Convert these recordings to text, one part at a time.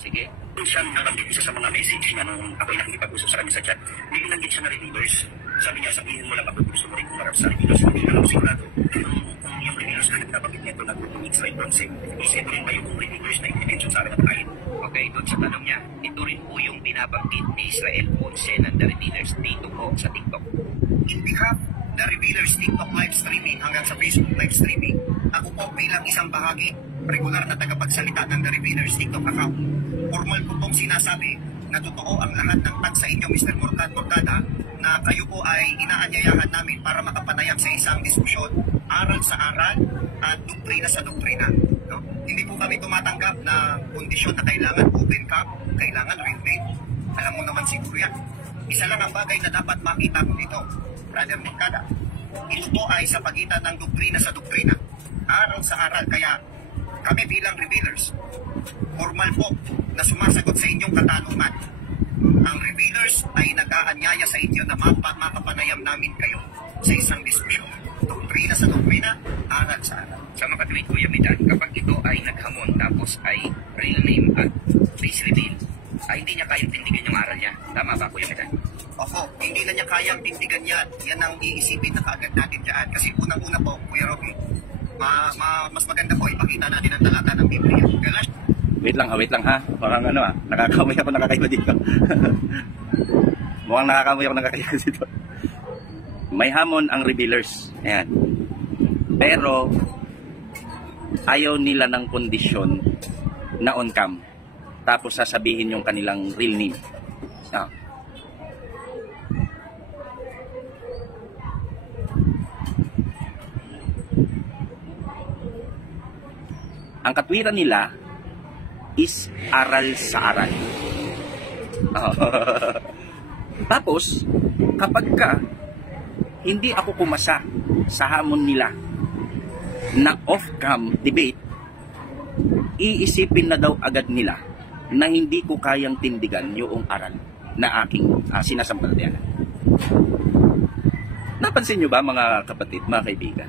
Sige. Kung siya nabanggit isa sa mga message niya nung ako'y nakikipag-usap sa kanya sa chat, may binanggit siya na reviewers. Sabi niya, sabihin mo lang ako gusto mo rin kumarap sa reviewers. Hindi na lang sigurado. Kung yung reviewers na nabanggit niya ito na kung Israel concept, is ito rin ba yung reviewers na i-mention sa akin at kain? Okay, doon sa tanong niya, ito rin po yung binabanggit ni Israel Ponce ng The Revealers dito po sa TikTok. In behalf the Revealers TikTok live streaming hanggang sa Facebook live streaming, ako po bilang isang bahagi, regular na tagapagsalita ng The Revealers TikTok account. Formal ko pong sinasabi na totoo ang lahat ng tag sa inyo, Mr. Morgada, na kayo po ay inaanyayahan namin para makapanayam sa isang diskusyon, aral sa aral at doktrina sa doktrina. No? Hindi po kami tumatanggap na kondisyon na kailangan open cap, kailangan real faith. Alam mo naman siguro yan. Isa lang ang bagay na dapat makita ko dito, Brother Morgada. Ito po ay sa pagitan ng doktrina sa doktrina, aral sa aral. Kaya kami bilang revealers, formal po na sumasagot sa inyong katanungan. Ang revealers ay nag-aanyaya sa inyo na makapanayam namin kayo sa isang diskusyon. Doktrina sa doktrina, aral sa aral. Sa makatuwid, Kuya Midan, kapag ito ay naghamon tapos ay real name at face reveal, ay hindi niya kayang tindigan yung aral niya. Tama ba, Kuya Midan? Opo, hindi na niya kayang tindigan yan. Yan ang iisipin na kaagad natin dyan. Kasi unang-una po, Kuya Rocky, mas maganda po ipakita natin ang talata ng Biblia. Wait lang ha. Parang nakakamoy ako nakakaiba dito. Mukhang nakakamoy ako nakakaiba dito. May hamon ang revealers. Ayan. Pero ayaw nila ng kondisyon na on cam. Tapos sasabihin yung kanilang real name. Ang katwiran nila is aral sa aral. Tapos, kapag hindi ako pumasa sa hamon nila na off-cam debate, iisipin na daw agad nila na hindi ko kayang tindigan yung aral na aking sinasampalatayanan. Napansin nyo ba mga kapatid, mga kaibigan?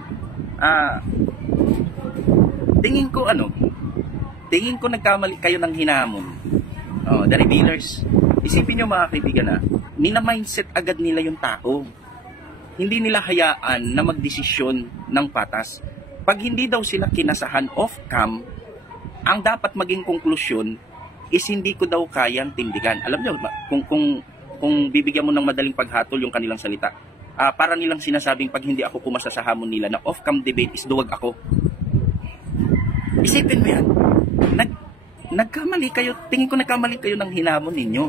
Tingin ko nagkamali kayo ng hinamon. The revealers. Isipin nyo mga kaibigan na, nina-mindset agad nila yung tao. Hindi nila hayaan na magdesisyon ng patas. Pag hindi daw sila kinasahan off-cam, ang dapat maging konklusyon is hindi ko daw kayang tindigan. Alam nyo, kung bibigyan mo ng madaling paghatol yung kanilang salita, para nilang sinasabing pag hindi ako pumasa sa hamon nila na off-cam debate is duwag ako. Isipin mo yan. Nagkamali kayo, tingin ko nagkamali kayo ng hinamon ninyo.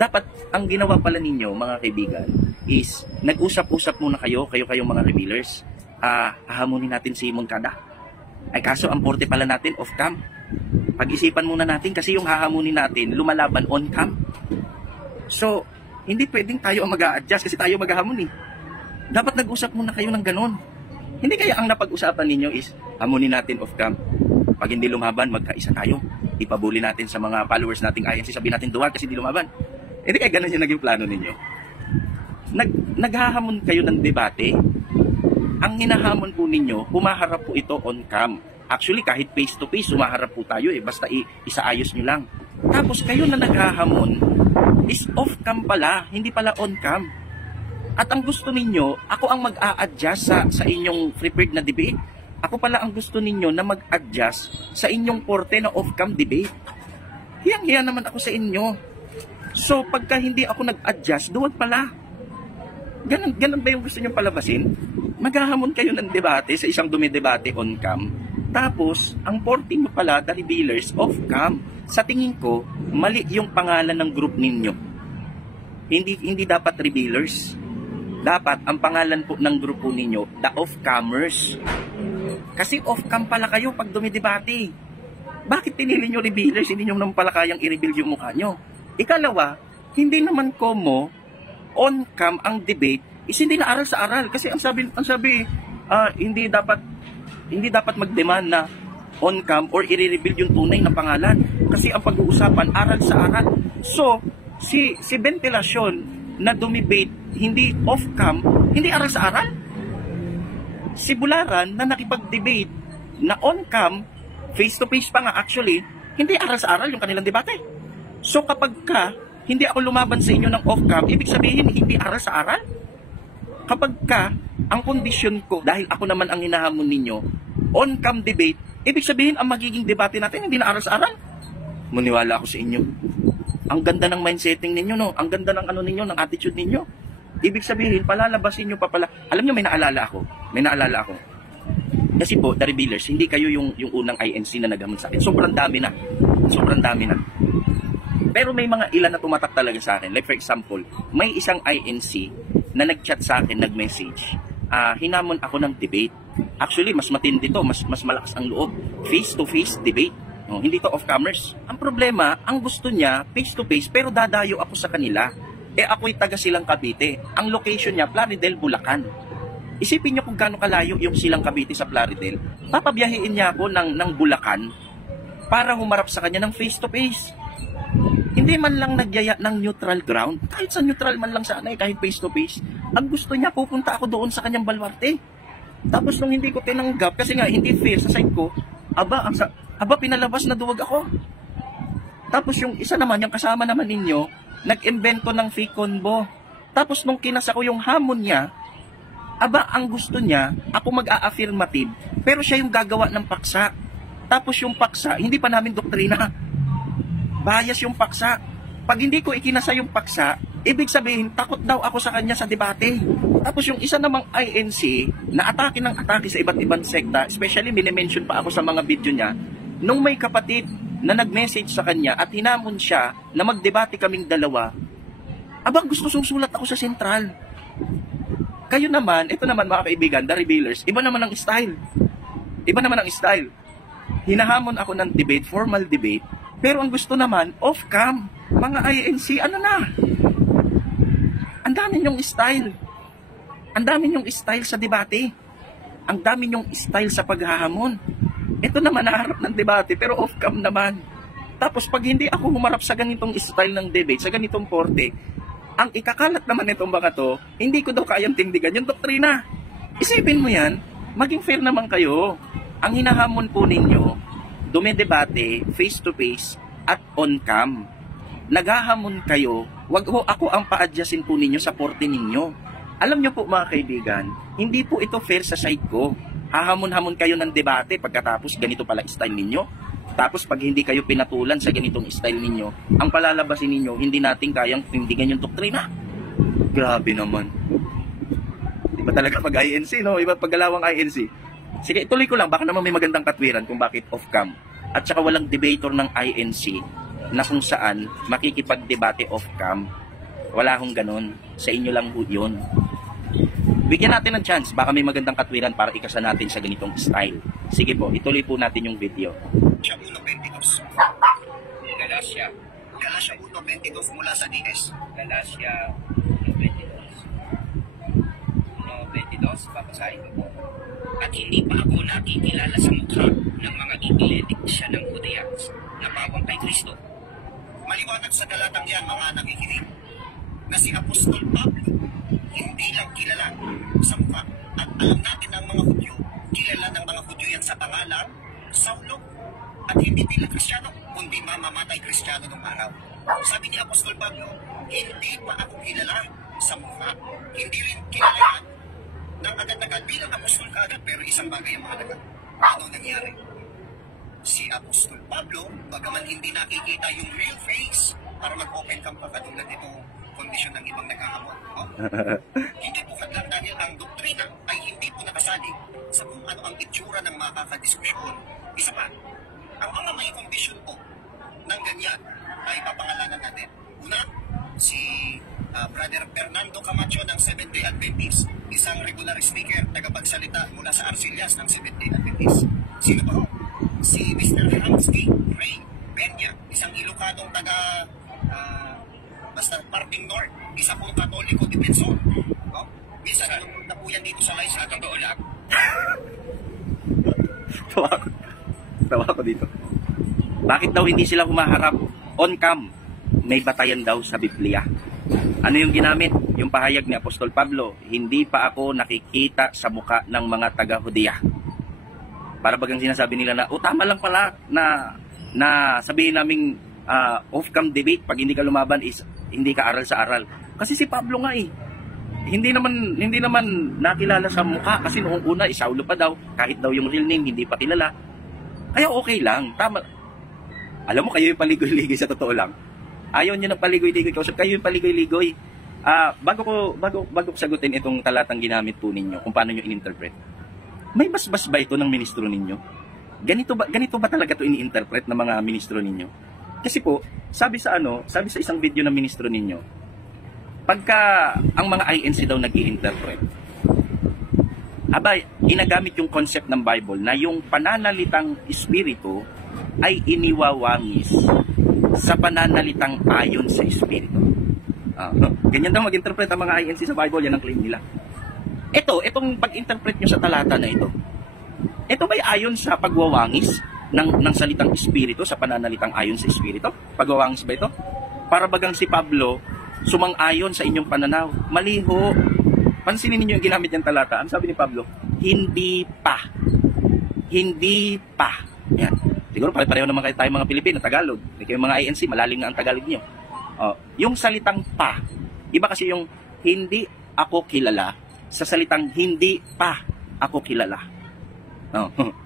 Dapat, ang ginawa pala ninyo, mga kaibigan, is nag-usap-usap muna kayong mga revealers. Hahamunin natin si Morgada. Ay kaso, ang porte pala natin off-cam. Pag-isipan muna natin kasi yung hahamunin natin, lumalaban on-cam. So, hindi pwedeng tayo ang mag-a-adjust kasi tayo maghahamon eh. Dapat nag-usap muna kayo ng ganon. Hindi kaya ang napag-usapan ninyo is hamunin natin off-cam. Pag hindi lumaban, magkaisa tayo. Ipabuli natin sa mga followers nating INC, sabihin natin duwag kasi hindi lumaban. Hindi kaya ganun yung naging plano ninyo. Naghahamon kayo ng debate. Ang hinahamon po ninyo, humaharap po ito on-cam. Actually, kahit face-to-face, humaharap po tayo eh. Basta isaayos nyo lang. Tapos kayo na naghahamon is off-cam pala, hindi pala on-cam. At ang gusto ninyo, ako ang mag-a-adjust sa inyong prepared na debate. Ako pala ang gusto ninyo na mag-adjust sa inyong porte na off-cam debate. Hiyang-hiya naman ako sa inyo. So, pagka hindi ako nag-adjust, duwag pala. Ganun ba yung gusto nyo palabasin? Maghahamon kayo ng debate sa isang dumidebate on-cam. Tapos, ang porte mo pala, the revealers, off-cam. Sa tingin ko, mali yung pangalan ng group ninyo. Hindi dapat revealers. Dapat, ang pangalan po ng grupo ninyo, the off-camers. Kasi off-cam pala kayo pag dumidebate. Bakit pinili nyo revealers? Hindi nyo naman pala kayang i-reveal yung mukha nyo. Ikalawa, hindi naman komo on-cam ang debate is hindi na aral sa aral. Kasi ang sabi hindi dapat mag-demand na on-cam or i-reveal yung tunay na pangalan. Kasi ang pag-uusapan, aral sa aral. So, si ventilasyon na dumibate, hindi off-cam, hindi aral sa aral. Si Bularan na nakipag-debate na on-cam, face-to-face pa nga actually, Hindi aral sa aral yung kanilang debate. So kapag hindi ako lumaban sa inyo ng off-cam, ibig sabihin hindi aral sa aral. Kapag ang kondisyon ko, dahil ako naman ang hinahamon ninyo, on-cam debate, ibig sabihin ang magiging debate natin hindi na aral sa aral. Maniwala ako sa inyo. Ang ganda ng mindsetting ninyo, no? Ang ganda ng ng attitude ninyo. Ibig sabihin, palalabasin nyo pa pala. Alam nyo, may naalala ako. Kasi po, the revealers, hindi kayo yung unang INC na naghamon sa akin. Sobrang dami na. Pero may mga ilan na tumatak talaga sa akin. Like for example, may isang INC na nag-chat sa akin, nag-message. Hinamon ako ng debate. Actually, mas matindi to, mas malakas ang loob. Face-to-face debate. No, hindi to off-camers. Ang problema, ang gusto niya, face-to-face, pero dadayo ako sa kanila. Ako'y taga Silang Cavite. Ang location niya, Plaridel, Bulacan. Isipin niyo kung gaano kalayo yung Silang Cavite sa Plaridel. Papabiyahiin niya ako ng Bulacan para humarap sa kanya ng face-to-face. Hindi man lang nagyaya ng neutral ground. Kahit sa neutral man lang sana, kahit face-to-face. Ang gusto niya, pupunta ako doon sa kanyang baluarte. Tapos nung hindi ko tinanggap, kasi nga hindi fair sa side ko, pinalabas na duwag ako. Tapos yung isa naman, yung kasama naman ninyo, nag-invento ng fake convo. Tapos nung kinasa ko yung hamon niya, ang gusto niya, ako mag-a-affirmative, pero siya yung gagawa ng paksa. Tapos yung paksa, hindi pa namin doktrina. Bias yung paksa. Pag hindi ko ikinasa yung paksa, ibig sabihin, takot daw ako sa kanya sa debate. Tapos yung isa namang INC, na atake sa iba't ibang sekta, especially minimension pa ako sa mga video niya, nung may kapatid na nag-message sa kanya at hinamon siya na magdebate kaming dalawa, gusto susulat ako sa sentral. Kayo naman, ito naman mga kaibigan, the revealers, iba naman ang style. Hinahamon ako ng debate, formal debate, pero ang gusto naman, off-cam. Mga INC, ang dami nyong style. Ang dami nyong style sa debate. Ang dami nyong style sa paghahamon. Ito naman naharap ng debate, pero off-cam naman. Tapos pag hindi ako humarap sa ganitong style ng debate, sa ganitong porte, ang ikakalat naman nitong mga to, hindi ko daw kayang tindigan yung doktrina. Isipin mo yan, maging fair naman kayo. Ang hinahamon po ninyo, dumedebate, face-to-face, at on-cam. Naghahamon kayo, wag ho ako ang pa-adjustin po ninyo sa porte ninyo. Alam nyo po mga kaibigan, hindi po ito fair sa side ko. Hahamon-hamon kayo ng debate, pagkatapos ganito pala style ninyo. Tapos pag hindi kayo pinatulan sa ganitong style ninyo, ang palalabasin ninyo, hindi natin kayang tindigan yung doktrina. Grabe naman. Iba talaga pag INC, no? Iba paggalawang INC. Sige, ituloy ko lang, baka naman may magandang katwiran kung bakit off-cam. At saka walang debater ng INC na kung saan makikipag-debate off-cam. Wala akong ganun. Sa inyo lang po yun. Bigyan natin ng chance, baka may magandang katwiran para ikasa natin sa ganitong style. Sige po, ituloy po natin yung video. Galacia 1.22 mula sa DS. Galacia 1.22, babasahin ko po. At hindi pa ako nakikilala sa mukha ng mga iglesia ng Judeans na bawang kay Kristo. Maliwanag sa talatang yan, mga nakikinig, na si Apostol Pablo hindi lang kilala sa mukha. At alam natin ang mga Hudyo, kilala ng mga Hudyo yan sa pangalan, Saulo, at hindi bilang Kristiyano, kundi mamamatay Kristiyano ng araw. Sabi ni Apostol Pablo, hindi pa ako kilala sa mukha, hindi rin kilala ng agad-agad bilang apostol kaagad, pero isang bagay ang mga dagat. Ano nangyari? Si Apostol Pablo, bagaman hindi nakikita yung real face para mag-open cam pa katulad itong kondisyon ng ibang nagkakamot. No? Hindi po kadlang dahil ang doktrina ay hindi po nakasali sa kung ano ang itsura ng makakadiskusyon. Isa pa, ang mga may kondisyon po ng ganyan ay papangalanan natin. Una, si Brother Fernando Camacho ng Seventh-day Adventist, isang regular speaker, tagapagsalita mula sa Arcillas ng Seventh-day Adventist. Sino ba ho? Si Mr. Hansky Ray Peña, isang Ilocadong taga basta parting North, isa pong Katoliko defensor. No? Minsan na po yan dito sa live sa totoo lang. Tawa ko dito. Bakit daw hindi sila humaharap on cam? May batayan daw sa Biblia. Ano yung ginamit? Yung pahayag ni Apostol Pablo, hindi pa ako nakikita sa muka ng mga taga-Hudiya. Para bagang sinasabi nila na, tama lang pala na na sabihin naming off-cam debate, pag hindi ka lumaban is hindi ka aral sa aral. Kasi si Pablo nga hindi naman nakilala sa mukha kasi noong una Saulo pa daw, kahit daw yung real name hindi pa kilala. Kaya okay lang, tama. Alam mo, kayo yung paligoy-ligoy sa totoo lang. Ayaw niyo ng paligoy-ligoy, kayo yung paligoy-ligoy. Bago ko sagutin itong talatang ginamit po ninyo, kung paano nyo in-interpret. May basbas ba ito ng ministro ninyo? Ganito ba talaga ito ini-interpret ng mga ministro ninyo? Kasi po, sabi sa isang video ng ministro ninyo, pagka ang mga INC daw nag-i-interpret, ginagamit yung concept ng Bible na yung pananalitang espiritu ay iniwawangis sa pananalitang ayon sa espiritu. Ganyan daw mag-interpret ang mga INC sa Bible, yan ang claim nila. Itong pag-interpret nyo sa talata na ito ba'y ayon sa pagwawangis ng salitang espiritu, sa pananalitang ayon sa espiritu? Pagwawangis ba ito? Para bagang si Pablo sumang-ayon sa inyong pananaw. Mali ho. Pansinin ninyo yung ginamit niyang talata. Ang sabi ni Pablo, hindi pa. Hindi pa. Yan. Siguro pare-pareho naman kayo tayo mga Pilipino, Tagalog. Kayo mga INC, malalim na ang Tagalog niyo. Yung salitang pa, iba kasi yung hindi ako kilala sa salitang hindi pa ako kilala.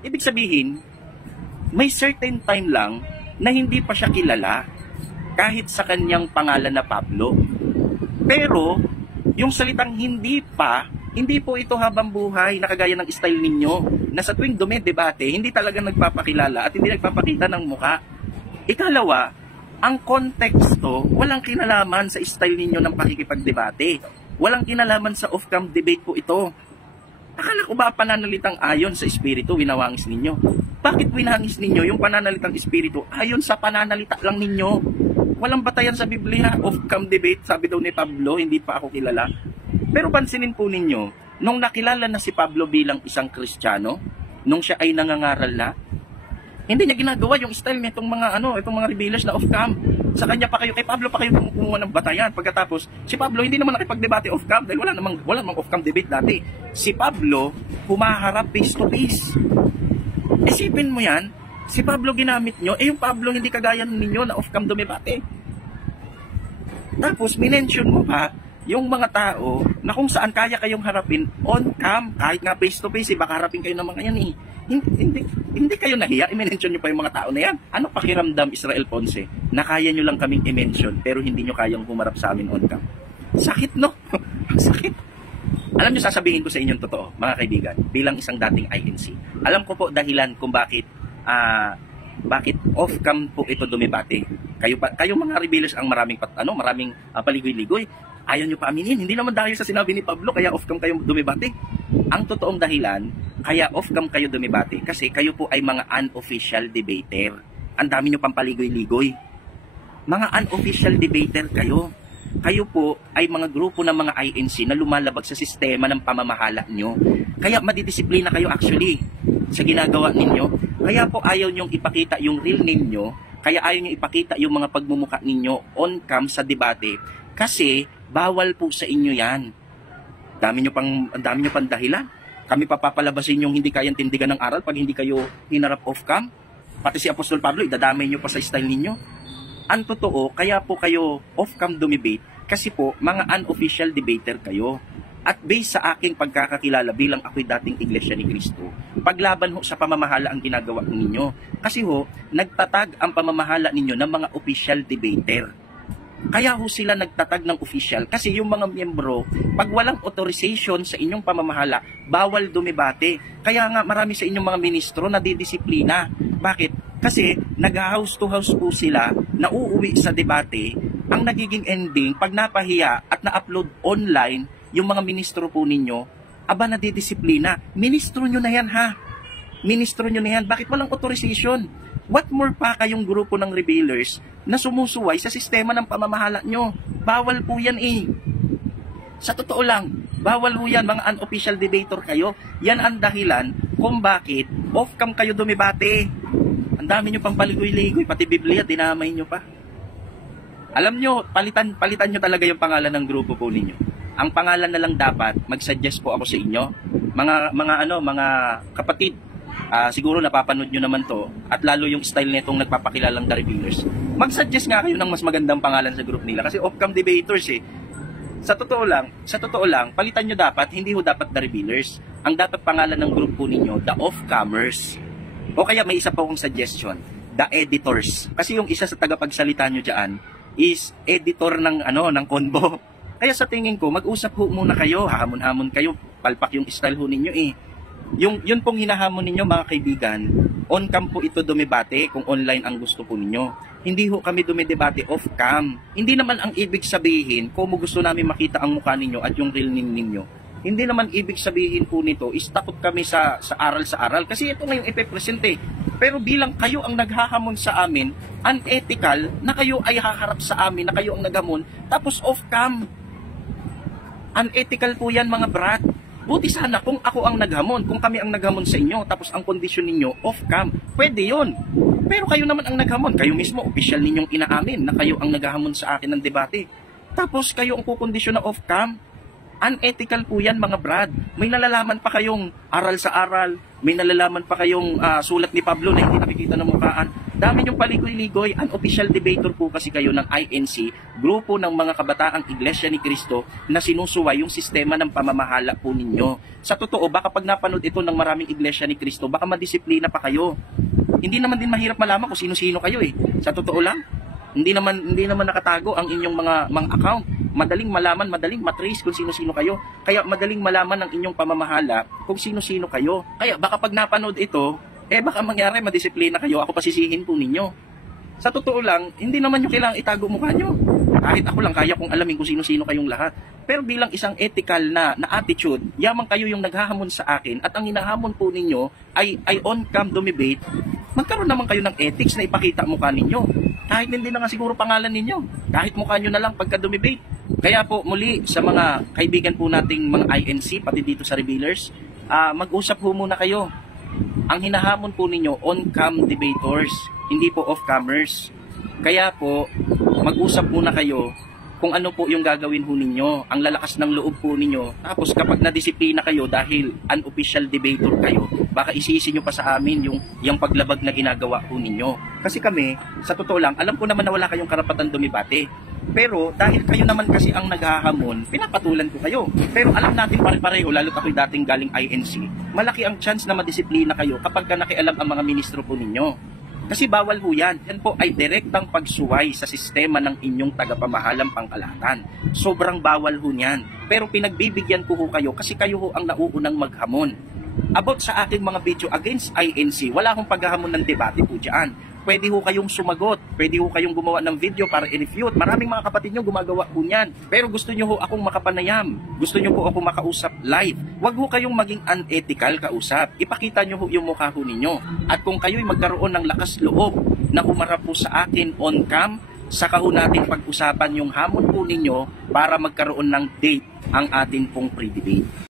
Ibig sabihin, may certain time lang na hindi pa siya kilala kahit sa kanyang pangalan na Pablo. Pero, yung salitang hindi pa, hindi po ito habang buhay na kagaya ng style ninyo na sa tuwing dumedebate, hindi talaga nagpapakilala at hindi nagpapakita ng muka. Ikalawa, ang konteksto, walang kinalaman sa style ninyo ng pakikipagdebate. Walang kinalaman sa off-cam debate po ito. Akala ko ba pananalitang ayon sa espiritu, winawangis ninyo? Bakit winangis ninyo yung pananalitang espiritu ayon sa pananalita lang ninyo? Walang batayan sa Biblia, off-cam debate, sabi daw ni Pablo, hindi pa ako kilala. Pero pansinin po ninyo, nung nakilala na si Pablo bilang isang Kristiyano, nung siya ay nangangaral na, hindi niya ginagawa yung style niya itong mga rebellious na off-cam. Sa kanya pa kayo, kay Pablo pa kayo kumuha ng batayan. Pagkatapos, si Pablo hindi naman nakipagdebate off-cam dahil wala namang off-cam debate dati. Si Pablo, humaharap face to face. Isipin mo yan, si Pablo ginamit nyo, yung Pablo hindi kagaya ninyo na off-cam dumebate. Tapos, minention mo pa yung mga tao na kung saan kaya kayong harapin on-cam, kahit nga face to face, baka harapin kayo ng mga yan eh. Hindi kayo nahiya, i-mention nyo pa yung mga tao na yan. Ano pakiramdam, Israel Ponce, na kaya nyo lang kaming i-mention pero hindi nyo kayang humarap sa amin on-cam? Sakit, no? Sakit. Alam nyo, sasabihin ko sa inyong totoo, mga kaibigan, bilang isang dating INC. Alam ko po dahilan kung bakit off-cam po ito dumibate. Kayo mga rebellious ang maraming paligoy-ligoy. Ayaw nyo pa aminin. Hindi naman dahil sa sinabi ni Pablo, kaya off-cam kayo dumibate. Ang totoong dahilan, kaya off-cam kayo dumibate kasi kayo po ay mga unofficial debater. Ang dami nyo pang paligoy-ligoy. Mga unofficial debater kayo. Kayo po ay mga grupo ng mga INC na lumalabag sa sistema ng pamamahala nyo. Kaya madidisiplina kayo actually sa ginagawa ninyo. Kaya po ayaw nyong ipakita yung real name nyo. Kaya ayaw nyo ipakita yung mga pagmumukha ninyo on-cam sa debate. Kasi bawal po sa inyo yan. Ang dami nyo pang dahilan. Kami papapalabasin yung hindi kayang tindigan ng aral pag hindi kayo hinarap off-cam. Pati si Apostol Pablo, idadamay nyo pa sa style ninyo. Ang totoo, kaya po kayo off-cam dumibate kasi po mga unofficial debater kayo. At based sa aking pagkakakilala bilang ako'y dating Iglesia ni Cristo, paglaban ho sa pamamahala ang ginagawa ninyo. Kasi ho, nagtatag ang pamamahala ninyo ng mga official debater. Kaya ho sila nagtatag ng official kasi yung mga miyembro, pag walang authorization sa inyong pamamahala, bawal dumibate. Kaya nga marami sa inyong mga ministro na didisiplina. Bakit? Kasi nag-house to house po sila, nauuwi sa debate, ang nagiging ending, pag napahiya at na-upload online, yung mga ministro po ninyo, aba nadidisiplina. Ministro nyo na yan ha. Ministro nyo na yan. Bakit walang authorization? What more pa kayong grupo ng rebellers na sumusuway sa sistema ng pamamahala nyo? Bawal po yan eh. Sa totoo lang, bawal po yan, mga unofficial debater kayo. Yan ang dahilan kung bakit off-cam kayo dumibate. Ang dami nyo pang paligoy-ligoy, pati Biblia, dinamay nyo pa. Alam nyo, palitan nyo talaga yung pangalan ng grupo po ninyo. Ang pangalan na lang dapat, mag-suggest po ako sa inyo, mga kapatid, siguro napapanood nyo naman to, at lalo yung style nitong nagpapakilalang The Revealers. Mag-suggest nga kayo ng mas magandang pangalan sa group nila kasi off-cam debaters eh. Sa totoo lang, palitan nyo dapat, hindi ho dapat The Revealers. Ang dapat pangalan ng group po ninyo, The Off-Camers. O kaya may isa pa akong suggestion, The Editors. Kasi yung isa sa tagapagsalita nyo dyan is editor ng Convo. Kaya sa tingin ko, mag-usap ho muna kayo, hamon-hamon kayo, palpak yung style ho ninyo eh. Yun pong hinahamon ninyo mga kaibigan, on-cam po ito dumibate kung online ang gusto po ninyo. Hindi ho kami dumidebate off-cam. Hindi naman ang ibig sabihin, kung gusto namin makita ang mukha ninyo at yung real ninyo, hindi naman ibig sabihin po nito is takot kami sa aral. Kasi ito nga yung ipipresent eh. Pero bilang kayo ang naghahamon sa amin, unethical na kayo ay haharap sa amin, na kayo ang naghamon, tapos off-cam. Unethical po yan mga brat. Buti sana kung ako ang naghamon, kung kami ang naghamon sa inyo, tapos ang kondisyon ninyo off-cam. Pwede yon. Pero kayo naman ang naghamon. Kayo mismo, official ninyong inaamin na kayo ang naghamon sa akin ng debate. Tapos kayo ang kukondisyon na off-cam. Unethical po yan mga brad. May nalalaman pa kayong aral sa aral. May nalalaman pa kayong sulat ni Pablo na hindi nakikita ng mukhaan. Dami niyong paligoy-ligoy. Unofficial debater po kasi kayo ng INC, grupo ng mga kabataang Iglesia ni Cristo na sinusuway yung sistema ng pamamahala po ninyo. Sa totoo, baka pag napanood ito ng maraming Iglesia ni Cristo, baka madisiplina pa kayo. Hindi naman din mahirap malaman kung sino-sino kayo eh. Sa totoo lang, hindi naman nakatago ang inyong mga account. Madaling malaman, madaling matrace kung sino-sino kayo. Kaya madaling malaman ang inyong pamamahala kung sino-sino kayo. Kaya baka pag napanood ito, baka mangyari madisiplina kayo, ako pasisihin po ninyo. Sa totoo lang, hindi naman nyo kailangang itago mukha nyo. Kahit ako lang, kaya kong alamin kung sino-sino kayong lahat. Pero bilang isang ethical na attitude, yamang kayo yung naghahamon sa akin at ang hinahamon po ninyo ay on-cam dumibate, magkaroon naman kayo ng ethics na ipakita mukha ninyo. Kahit hindi na nga siguro pangalan ninyo. Kahit mukha nyo na lang pagka dumibate. Kaya po muli sa mga kaibigan po nating mga INC, pati dito sa Revealers, mag-usap po muna kayo. Ang hinahamon po ninyo, on-cam debaters, hindi po off-camers. Kaya po, mag-usap muna kayo kung ano po yung gagawin ho ninyo, ang lalakas ng loob po ninyo. Tapos kapag nadisiplina kayo dahil unofficial debater kayo, baka isisi nyo pa sa amin yung paglabag na ginagawa po ninyo. Kasi kami, sa totoo lang, alam ko naman na wala kayong karapatan dumibate. Pero dahil kayo naman kasi ang naghahamon, pinapatulan ko kayo. Pero alam natin pare-pareho, lalo ako'y dating galing INC, malaki ang chance na madisiplina kayo kapag ka nakialam ang mga ministro po ninyo. Kasi bawal ho yan. Yan po ay direktang pagsuway sa sistema ng inyong tagapamahalang pangkalahatan. Sobrang bawal ho yan. Pero pinagbibigyan ko ho kayo kasi kayo ho ang nauunang maghamon. About sa aking mga video against INC, wala akong paghahamon ng debate po dyan. Pwede ho kayong sumagot, pwede ho kayong gumawa ng video para i-refute. Maraming mga kapatid nyo gumagawa po niyan. Pero gusto nyo ho akong makapanayam. Gusto nyo po akong makausap live. Huwag ho kayong maging unethical kausap. Ipakita nyo ho yung mukha ho ninyo. At kung kayo'y magkaroon ng lakas loob na humarap po sa akin on cam, saka ho natin pag-usapan yung hamon po ninyo para magkaroon ng date ang atin pong pre-debate.